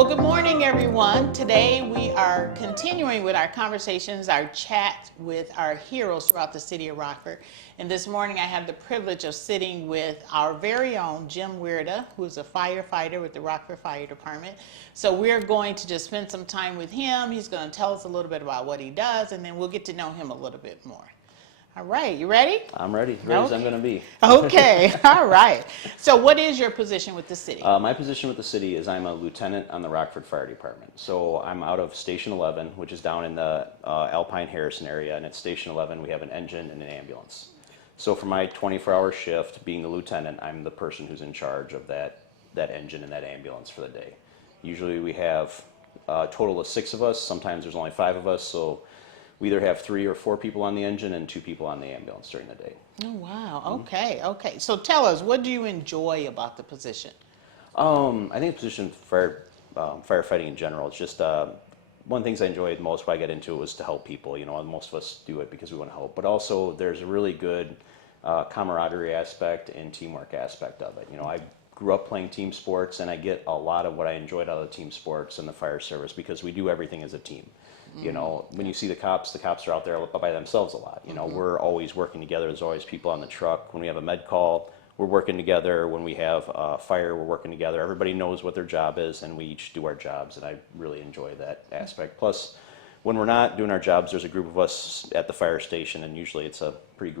Well, good morning, everyone. Today we are continuing with our conversations, our chat with our heroes throughout the city of Rockford. And this morning I have the privilege of sitting with our very own Jim Weirda, who is a firefighter with the Rockford Fire Department. So we're going to just spend some time with him. He's going to tell us a little bit about what he does, and then we'll get to know him a little bit more. All right, you ready? I'm ready, as I'm going to be. Okay, all right. So what is your position with the city? My position with the city is I'm a lieutenant on the Rockford Fire Department. So I'm out of Station 11, which is down in the Alpine-Harrison area, and at Station 11 we have an engine and an ambulance. So for my 24-hour shift, being the lieutenant, I'm the person who's in charge of that engine and that ambulance for the day. Usually we have a total of 6 of us, sometimes there's only 5 of us, so we either have 3 or 4 people on the engine and 2 people on the ambulance during the day. Oh, wow. Okay, okay. So tell us, what do you enjoy about the position? I think the position firefighting in general, it's just one of the things I enjoyed most when I got into it was to help people. You know, most of us do it because we want to help, but also there's a really good camaraderie aspect and teamwork aspect of it. You know, I grew up playing team sports, and I get a lot of what I enjoyed out of the team sports and the fire service because we do everything as a team. You know, when you see the cops are out there by themselves a lot. You know, we're always working together. There's always people on the truck. When we have a med call, we're working together. When we have fire, we're working together. Everybody knows what their job is, and we each do our jobs, and I really enjoy that aspect. Plus, when we're not doing our jobs, there's a group of us at the fire station, and usually it's a pretty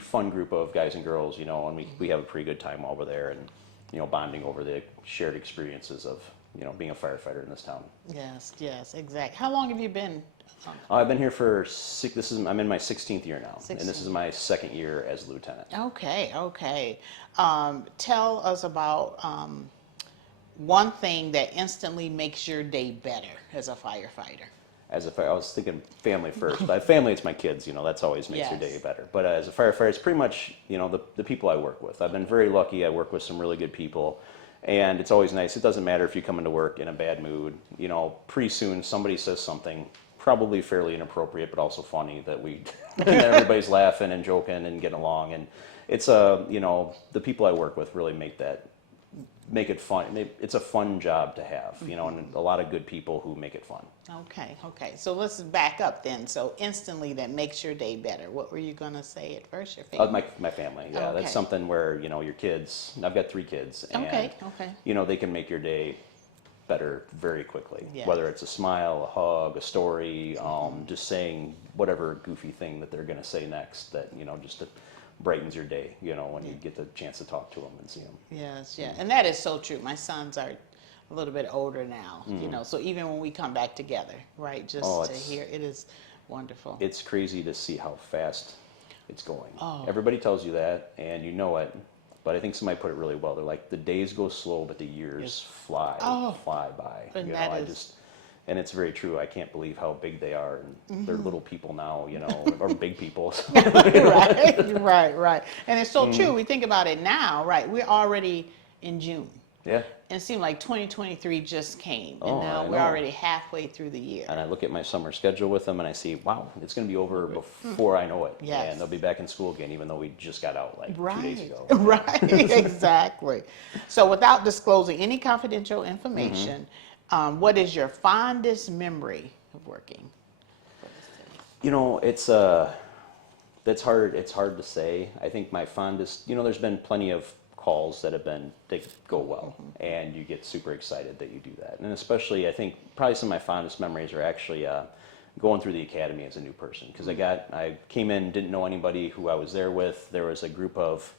fun group of guys and girls, you know, and we have a pretty good time over there and, you know, bonding over the shared experiences of, you know, being a firefighter in this town. Yes, yes, exactly. How long have you been? I've been here for I'm in my 16th year now, and this is my 2nd year as lieutenant. Okay, okay. Tell us about one thing that instantly makes your day better as a firefighter. I was thinking family first. By family, it's my kids. You know, that's always makes your day better. But as a firefighter, it's pretty much, you know, the people I work with. I've been very lucky. I work with some really good people. And it's always nice. It doesn't matter if you come into work in a bad mood. You know, pretty soon somebody says something probably fairly inappropriate, but also funny that and everybody's laughing and joking and getting along. And it's you know, the people I work with really make it fun. It's a fun job to have, you know, and a lot of good people who make it fun. Okay, okay. So let's back up then. So instantly that makes your day better. What were you going to say at first? Your family? My family, yeah. Okay. That's something where, you know, your kids, I've got 3 kids, and, okay. you know, they can make your day better very quickly. Yes. Whether it's a smile, a hug, a story, just saying whatever goofy thing that they're going to say next that, you know, just brightens your day, you know, when you get the chance to talk to them and see them. Yes, yeah. And that is so true. My sons are a little bit older now, you know, so even when we come back together, right, just to hear, it is wonderful. It's crazy to see how fast it's going. Oh. Everybody tells you that, and you know it, but I think somebody put it really well. They're like, the days go slow, but the years fly by. And you know, and it's very true. I can't believe how big they are, and they're little people now, you know, or big people. Right. And it's so true. We think about it now, right? We're already in June. Yeah. And it seemed like 2023 just came, and now we're already halfway through the year. And I look at my summer schedule with them, and I see, wow, it's going to be over before I know it. Yes. And they'll be back in school again, even though we just got out like 2 days ago. Right, exactly. So without disclosing any confidential information, what is your fondest memory of working for the city? You know, that's hard. It's hard to say. I think my fondest, you know, there's been plenty of calls that they go well, and you get super excited that you do that. And especially, I think probably some of my fondest memories are actually going through the academy as a new person, because I came in, didn't know anybody who I was there with. There was a group of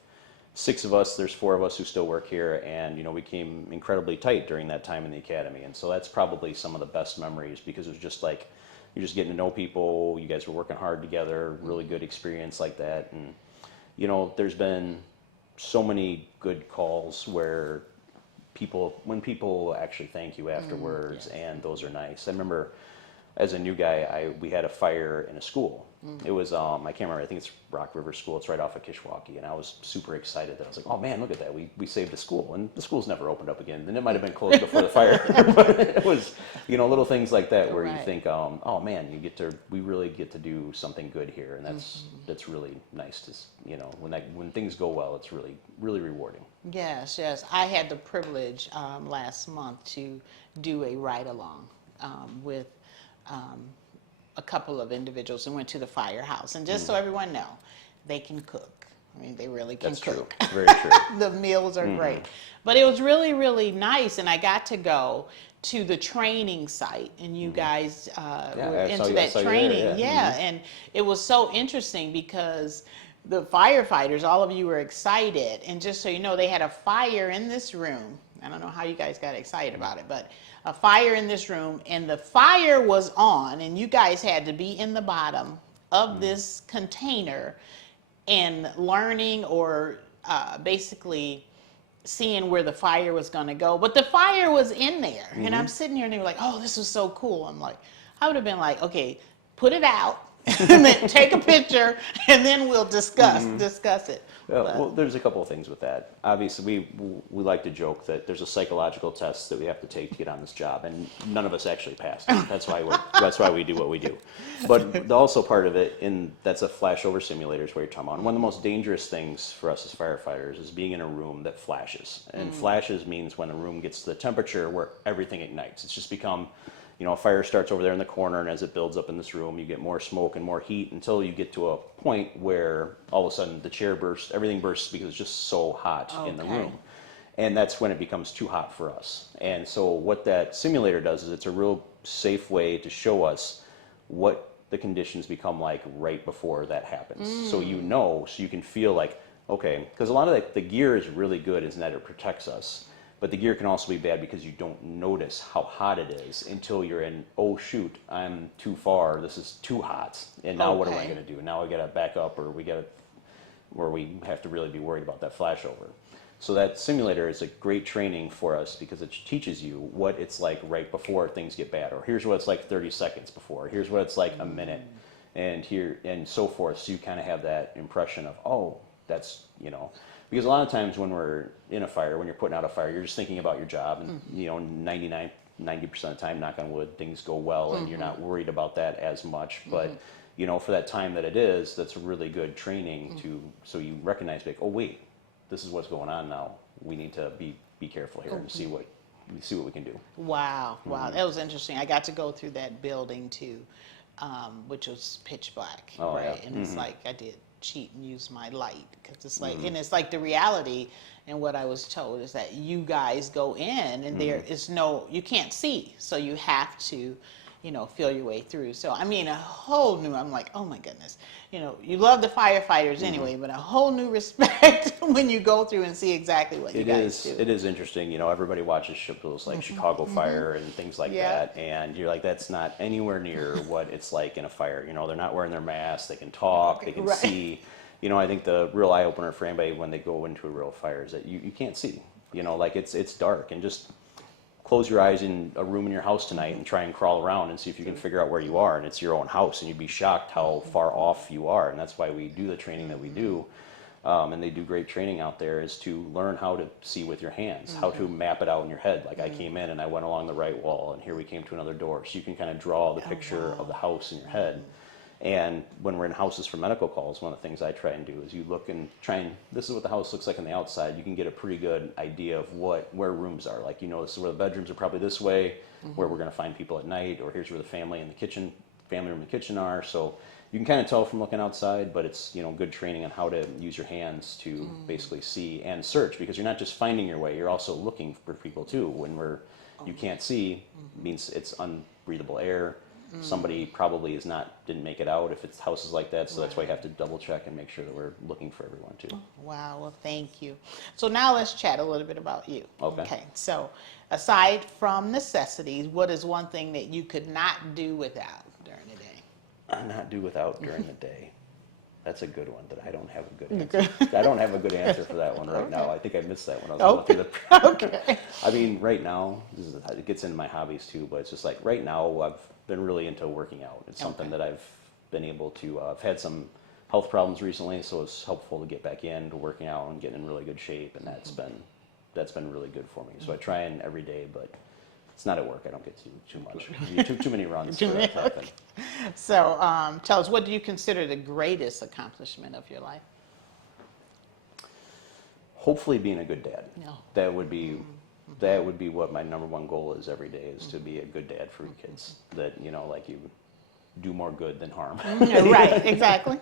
6 of us. There's 4 of us who still work here, and you know, we became incredibly tight during that time in the academy. And so that's probably some of the best memories, because it was just like you're just getting to know people. You guys were working hard together. Really good experience like that. And you know, there's been so many good calls where when people actually thank you afterwards, and those are nice. I remember as a new guy, we had a fire in a school. It was, I can't remember, I think it's Rock River School. It's right off of Kishwaukee. And I was super excited that I was like, oh man, look at that. We saved the school. And the school's never opened up again. And it might have been closed before the fire. But it was, little things like that where you think, oh man, we really get to do something good here. And that's really nice to, when things go well, it's really, really rewarding. Yes, yes. I had the privilege last month to do a ride-along with a couple of individuals and went to the firehouse. And just so everyone know, they can cook. I mean, they really can cook. That's true. Very true. The meals are great. But it was really, really nice, and I got to go to the training site, and you guys were into that training. Yeah, and it was so interesting because the firefighters, all of you were excited, and just so you know, they had a fire in this room. I don't know how you guys got excited about it, but a fire in this room, and the fire was on, and you guys had to be in the bottom of this container and learning or basically seeing where the fire was going to go. But the fire was in there, and I'm sitting here, and they were like, oh, this was so cool. I'm like, I would have been like, okay, put it out, and then take a picture, and then we'll discuss it. Well, there's a couple of things with that. Obviously, we like to joke that there's a psychological test that we have to take to get on this job, and none of us actually passed it. That's why we do what we do. But also part of it, that's a flashover simulator is what you're talking about. And one of the most dangerous things for us as firefighters is being in a room that flashes. And flashes means when a room gets to the temperature where everything ignites. It's just become, a fire starts over there in the corner, and as it builds up in this room, you get more smoke and more heat until you get to a point where all of a sudden the chair bursts, everything bursts because it's just so hot in the room. And that's when it becomes too hot for us. And so what that simulator does is it's a real safe way to show us what the conditions become like right before that happens. So so you can feel like, okay, because a lot of the gear is really good in that it protects us. But the gear can also be bad because you don't notice how hot it is until you're in, oh shoot, I'm too far, this is too hot. And now what am I gonna do? Now I gotta back up, or we have to really be worried about that flashover. So that simulator is a great training for us because it teaches you what it's like right before things get bad, or here's what it's like 30 seconds before, here's what it's like a minute, and so forth. So you kind of have that impression of, oh, that's, because a lot of times when we're in a fire, when you're putting out a fire, you're just thinking about your job, and 90% of the time, knock on wood, things go well, and you're not worried about that as much. But for that time that it is, that's a really good training so you recognize, like, oh wait, this is what's going on now. We need to be careful here and see what we can do. Wow, that was interesting. I got to go through that building too, which was pitch black, right? Yeah. And it's like I did cheat and use my light because it's like, and it's like the reality. And what I was told is that you guys go in and there is you can't see, so you have to, feel your way through. So I mean, I'm like, oh my goodness, you love the firefighters anyway, but a whole new respect when you go through and see exactly what you guys do. It is interesting. Everybody watches shows like Chicago Fire and things like that, and you're like, that's not anywhere near what it's like in a fire. They're not wearing their masks, they can talk, they can see. I think the real eye opener for anybody when they go into a real fire is that you can't see. Like it's dark, and just close your eyes in a room in your house tonight and try and crawl around and see if you can figure out where you are, and it's your own house, and you'd be shocked how far off you are. And that's why we do the training that we do, and they do great training out there, is to learn how to see with your hands, how to map it out in your head. Like I came in and I went along the right wall, and here we came to another door, so you can kind of draw the picture of the house in your head. And when we're in houses for medical calls, one of the things I try and do is you look and this is what the house looks like on the outside. You can get a pretty good idea of where rooms are. Like, this is where the bedrooms are probably this way, where we're going to find people at night, or here's where the family room and the kitchen are. So you can kind of tell from looking outside, but it's, good training on how to use your hands to basically see and search, because you're not just finding your way, you're also looking for people too. When you can't see, means it's unbreathable air. Somebody probably didn't make it out if it's houses like that, so that's why you have to double check and make sure that we're looking for everyone too. Wow, well, thank you. So now let's chat a little bit about you. Okay. So aside from necessities, what is one thing that you could not do without during the day? Not do without during the day. That's a good one that I don't have a good answer. I don't have a good answer for that one right now. I think I missed that when I was going through the. Okay. I mean, right now, it gets into my hobbies too, but it's just like right now, I've been really into working out. It's something that I've been able to. I've had some health problems recently, so it's helpful to get back into working out and getting in really good shape, and that's been really good for me. So I try and every day, but it's not at work. I don't get too much. Too many runs for that to happen. So tell us, what do you consider the greatest accomplishment of your life? Hopefully, being a good dad. No. That would be what my number one goal is every day, is to be a good dad for your kids. That, like, you do more good than harm. Right. Exactly.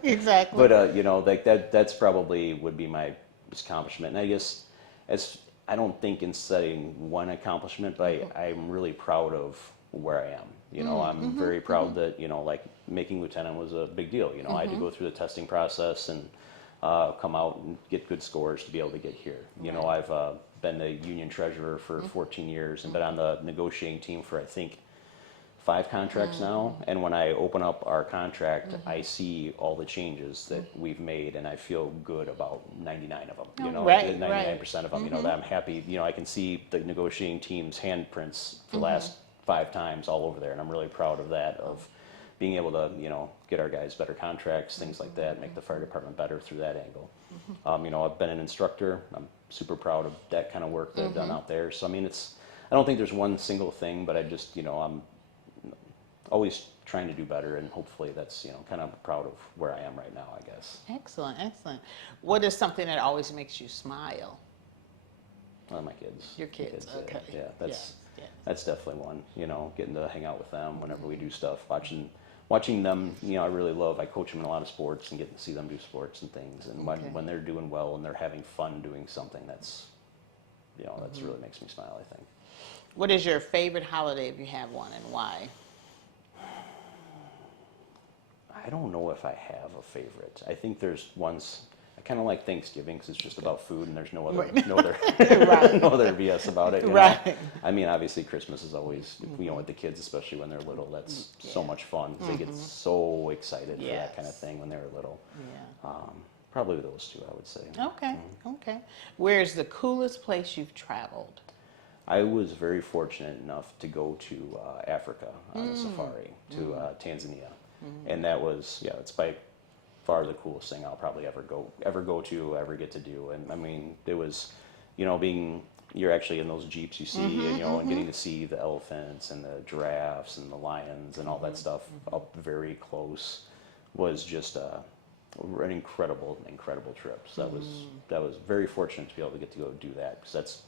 But like that's probably would be my accomplishment. And I guess I don't think in setting one accomplishment, but I'm really proud of where I am. I'm very proud that, like, making lieutenant was a big deal. I had to go through the testing process and come out and get good scores to be able to get here. I've been the union treasurer for 14 years and been on the negotiating team for, I think, 5 contracts now. And when I open up our contract, I see all the changes that we've made, and I feel good about 99 of them. Right, 99% of them. That I'm happy. I can see the negotiating team's handprints for the last 5 times all over there, and I'm really proud of that. Of being able to, get our guys better contracts, things like that, make the fire department better through that angle. I've been an instructor. I'm super proud of that kind of work that I've done out there. So I mean, I don't think there's one single thing, but I just, I'm always trying to do better, and hopefully that's, kind of proud of where I am right now, I guess. Excellent. What is something that always makes you smile? Well, my kids. Your kids, okay. Yeah, Yes. that's definitely one, getting to hang out with them whenever we do stuff, watching them, I really love, I coach them in a lot of sports and getting to see them do sports and things, and when they're doing well and they're having fun doing something, that's really makes me smile, I think. What is your favorite holiday, if you have one, and why? I don't know if I have a favorite. I think there's ones. I kind of like Thanksgiving because it's just about food and there's no other Right. no other Right. no other BS about it. Right. I mean, obviously Christmas is always with the kids, especially when they're little. That's so much fun because they get so excited for that kind of thing when they're little. Yeah. Probably those two, I would say. Okay. Where's the coolest place you've traveled? I was very fortunate enough to go to Africa on a safari to Tanzania, and that was it's by far the coolest thing I'll probably ever get to do. And I mean, it was, you're actually in those jeeps you see, and getting to see the elephants and the giraffes and the lions and all that stuff up very close was just an incredible trip. So that was very fortunate to be able to get to go do that, because that's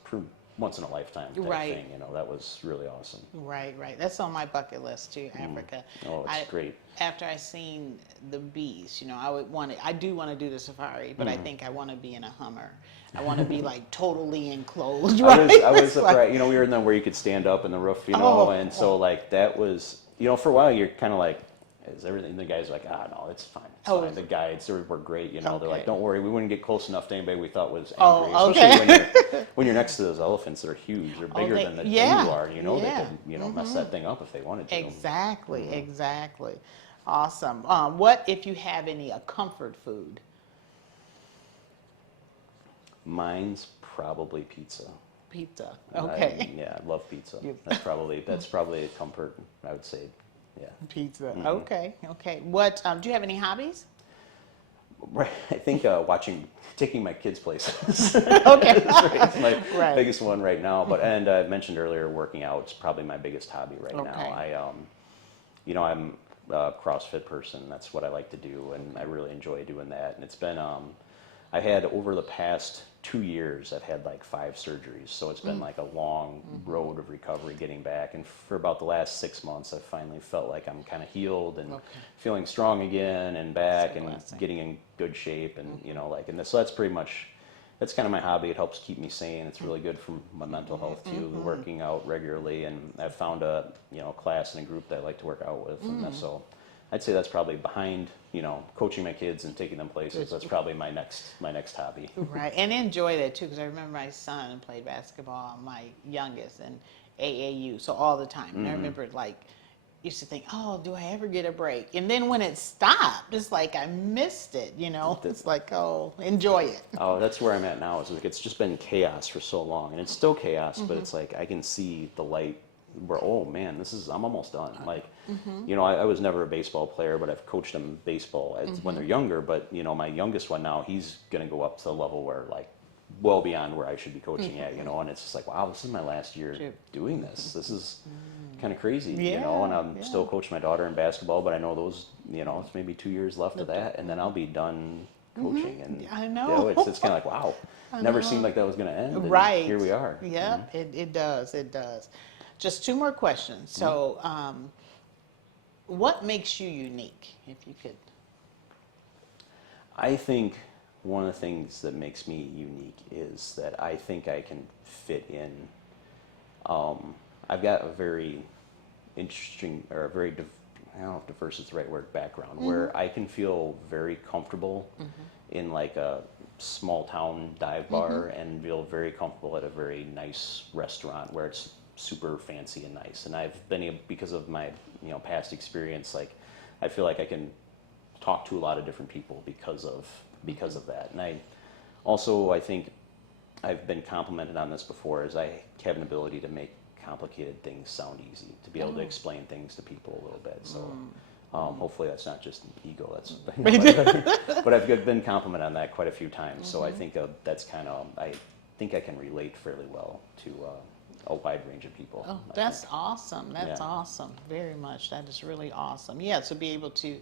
once in a lifetime type thing. That was really awesome. Right. That's on my bucket list too, Africa. Oh, it's great. After I seen the beast, I do want to do the safari, but I think I want to be in a Hummer. I want to be like totally enclosed. Right? I was surprised. We were in there where you could stand up in the roof, and so like that was, for a while you're kind of like, is everything? The guys are like, no, it's fine. It's fine. The guides were great. They're like, don't worry, we wouldn't get close enough to anybody we thought was angry. Especially when you're next to those elephants that are huge. They're bigger than you are. They could, mess that thing up if they wanted to. Exactly. Awesome. What, if you have any, a comfort food? Mine's probably pizza. Pizza. Okay. I love pizza. That's probably a comfort, I would say. Yeah. Pizza. Okay. What, do you have any hobbies? Right. I think taking my kids places. Okay. It's my biggest one right now. But and I mentioned earlier, working out is probably my biggest hobby right now. I'm a CrossFit person. That's what I like to do, and I really enjoy doing that. And it's been I had over the past 2 years, I've had like 5 surgeries. So it's been like a long road of recovery getting back. And for about the last 6 months, I finally felt like I'm kind of healed and feeling strong again and back and getting in good shape. And, so that's pretty much, that's kind of my hobby. It helps keep me sane. It's really good for my mental health too, working out regularly. And I've found a, class and a group that I like to work out with. And so I'd say that's probably behind, coaching my kids and taking them places. That's probably my next hobby. Right, and enjoy that too, because I remember my son played basketball, my youngest, in AAU, so all the time. And I remember used to think, oh, do I ever get a break? And then when it stopped, it's like I missed it, you know? It's like, oh, enjoy it. Oh, that's where I'm at now. Is like it's just been chaos for so long, and it's still chaos, but it's like I can see the light where, oh man, I'm almost done. Like, you know, I was never a baseball player, but I've coached them baseball when they're younger. But you know, my youngest one now, he's gonna go up to the level where like well beyond where I should be coaching at, you know, and it's just like, wow, this is my last year doing this. This is kind of crazy, you know, and I'm still coaching my daughter in basketball, but I know those, you know, it's maybe 2 years left of that, and then I'll be done coaching. And I you know. it's kind of like, wow, never seemed like that was going to end. And Right. here we are. Yeah, it does. It does. Just two more questions. So, what makes you unique, if you could? I think one of the things that makes me unique is that I think I can fit in. I've got a very interesting, or a very, I don't know if diverse is the right word, background, where I can feel very comfortable in like a small town dive bar and feel very comfortable at a very nice restaurant where it's super fancy and nice. And I've been able, because of my past experience, like I feel like I can talk to a lot of different people because of that. And I think I've been complimented on this before, is I have an ability to make complicated things sound easy, to be able to explain things to people a little bit. So hopefully that's not just ego. That's but I've been complimented on that quite a few times. So I think that's kind of, I think I can relate fairly well to a wide range of people. Oh, that's awesome. That's awesome. Very much. That is really awesome. Yeah, to be able to,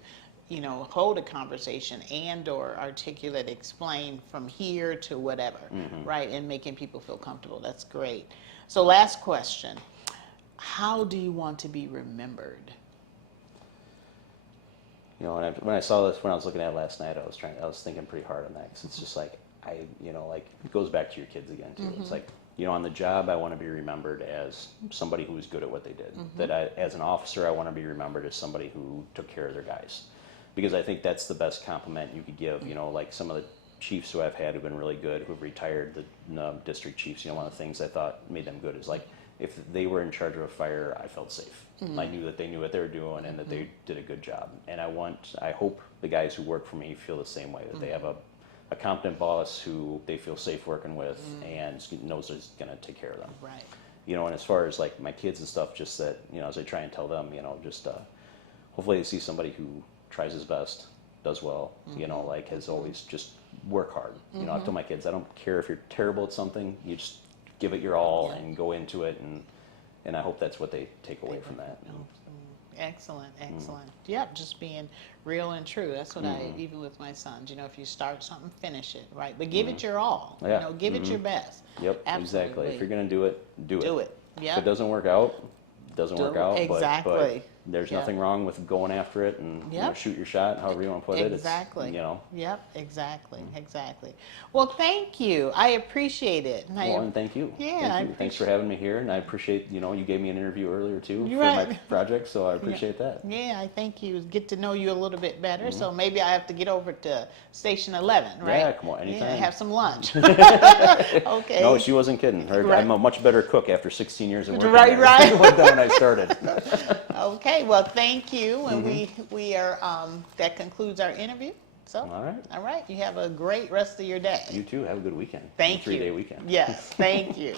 hold a conversation and or articulate, explain from here to whatever, right? And making people feel comfortable. That's great. So last question. How do you want to be remembered? When I saw this, when I was looking at it last night, I was thinking pretty hard on that, because it's just like, like it goes back to your kids again too. It's like, on the job, I want to be remembered as somebody who was good at what they did. That as an officer, I want to be remembered as somebody who took care of their guys, because I think that's the best compliment you could give. Like some of the chiefs who I've had who've been really good, who've retired, the district chiefs. One of the things I thought made them good is like, if they were in charge of a fire, I felt safe. I knew that they knew what they were doing and that they did a good job. And I hope the guys who work for me feel the same way, that they have a competent boss who they feel safe working with and knows is going to take care of them. Right. And as far as like my kids and stuff, just that, as I try and tell them, just hopefully they see somebody who tries his best, does well, like has always just work hard. I've told my kids, I don't care if you're terrible at something, you just give it your all and go into it, and I hope that's what they take away from that. Excellent, excellent. Yep, just being real and true. That's what I, even with my sons, if you start something, finish it, right? But give it your all, give it your best. Yep, Absolutely. exactly. If you're going to do it, do it. Do it, yep. If it doesn't work out, it doesn't work out. Exactly. But there's nothing wrong with going after it and shoot your shot, however you want to put it. Exactly. It's, Yep, exactly, exactly. Well, thank you. I appreciate it. And thank you. Yeah. Thank you. Thanks for having me here, and I appreciate, you gave me an interview earlier too for right. my project, so I appreciate that. Yeah, I thank you. Get to know you a little bit better, so maybe I have to get over to Station 11, right? Yeah, come on, anytime. Yeah, have some lunch. Okay. No, she wasn't kidding. Right. I'm a much better cook after 16 years of working Right, there right. than when I started. Okay, well, thank you, and we are, that concludes our interview. So, all right, you have a great rest of your day. You too. Have a good weekend. Thank you. 3-day weekend. Yes, thank you.